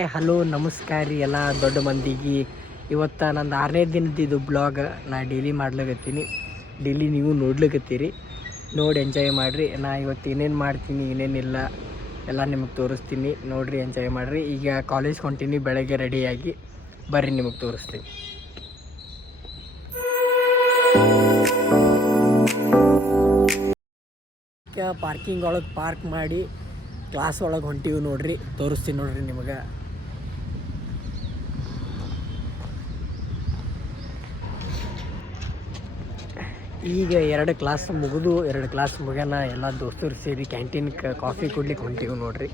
Hi hello ನಮಸ್ಕಾರ ರೀ ಎಲ್ಲ ದೊಡ್ಡ ಮಂದಿಗೆ. ಇವತ್ತು ನಂದು 6ನೇ ದಿನದ್ದು ಬ್ಲಾಗ್ ನಾ ಡೈಲಿ ಮಾಡ್ಲಿಕತ್ತೀನಿ. ಡೈಲಿ ನೀವು ನೋಡ್ಲಿಕತ್ತೀರಿ, ನೋಡಿ ಎಂಜಾಯ್ ಮಾಡಿರಿ. ನಾ ಇವತ್ತು ಏನೇನು ಮಾಡ್ತೀನಿ ಏನೇನಿಲ್ಲ ಎಲ್ಲ ನಿಮಗೆ ತೋರಿಸ್ತೀನಿ, ನೋಡಿರಿ ಎಂಜಾಯ್ ಮಾಡಿರಿ. ಈಗ ಕಾಲೇಜ್ಗೆ ಹೊಂಟೀನಿ, ಬೆಳಗ್ಗೆ ರೆಡಿಯಾಗಿ ಬರ್ರಿ ನಿಮಗೆ ತೋರಿಸ್ತೀನಿ. ಪಾರ್ಕಿಂಗ್ ಒಳಗೆ ಪಾರ್ಕ್ ಮಾಡಿ ಕ್ಲಾಸ್ ಒಳಗೆ ಹೊಂಟೀವಿ ನೋಡ್ರಿ, ತೋರಿಸ್ತೀನಿ ನೋಡ್ರಿ ನಿಮಗೆ. ಈಗ 2 ಕ್ಲಾಸ್ ಮುಗ್ಯಾನ. ಎಲ್ಲ ದೋಸ್ತರು ಸೇರಿ ಕ್ಯಾಂಟೀನ್ ಕಾಫಿ ಕುಡ್ಲಿಕ್ಕೆ ಹೊಂಟೀವಿ ನೋಡ್ರಿ.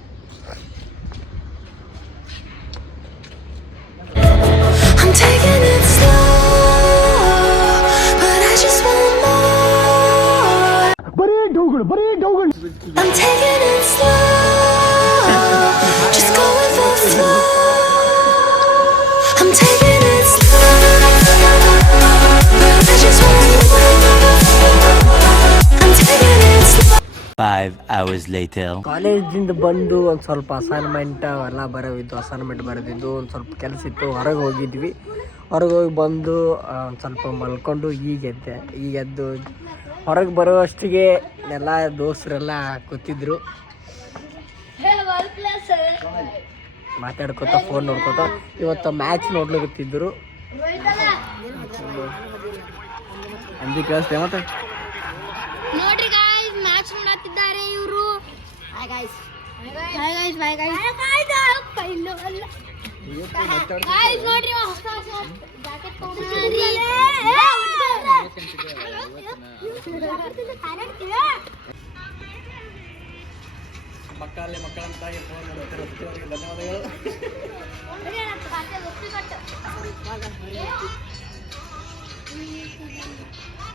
I'm taking it slow, just go with the flow. I'm taking it slow, but I just want I'm taking it slow. 5 hours later. ಕಾಲೇಜಿಂದ ಬಂದು ಒಂದು ಸ್ವಲ್ಪ ಅಸೈನ್ಮೆಂಟ್ ಅವೆಲ್ಲ ಬರೆದಿದ್ದು, ಒಂದು ಸ್ವಲ್ಪ ಕೆಲಸ ಇತ್ತು, ಹೊರಗೆ ಹೋಗಿದ್ವಿ. ಹೊರಗೆ ಹೋಗಿ ಬಂದು ಒಂದು ಸ್ವಲ್ಪ ಮಲ್ಕೊಂಡು ಈಗ ಎದ್ದು ಹೊರಗೆ ಬರೋವಷ್ಟಿಗೆ ಎಲ್ಲ ದೋಸ್ತರೆಲ್ಲ ಕೂತಿದ್ರು, ಮಾತಾಡ್ಕೊತ ಫೋನ್ ನೋಡ್ಕೊತ. ಇವತ್ತು ಮ್ಯಾಚ್ ನೋಡ್ಲಿಕತ್ತಿದ್ರು. ಅಂದಿ ಕೇಳಿಸ್ತೇ ಮತ್ತೆ ನೋಡ್ರಿ ಗಾಯ್ಸ್, ಮ್ಯಾಚ್ ನೋಡ್ತಿದ್ದಾರೆ ಇವರು. Hi guys, bye guys, bye guys. ಪೈಲು ಅಲ್ಲ ಗಾಯ್ಸ್, ನೋಡ್ರಿ ಹೊಸ ಜಾಕೆಟ್ ತಗೊಂಡಿದ್ದೀನಿ. ಮಕ್ಕಳಂತಾಗಿ ಫೋನ್ ನೋಡ್ತಿರೋದಕ್ಕೆ ಧನ್ಯವಾದಗಳು.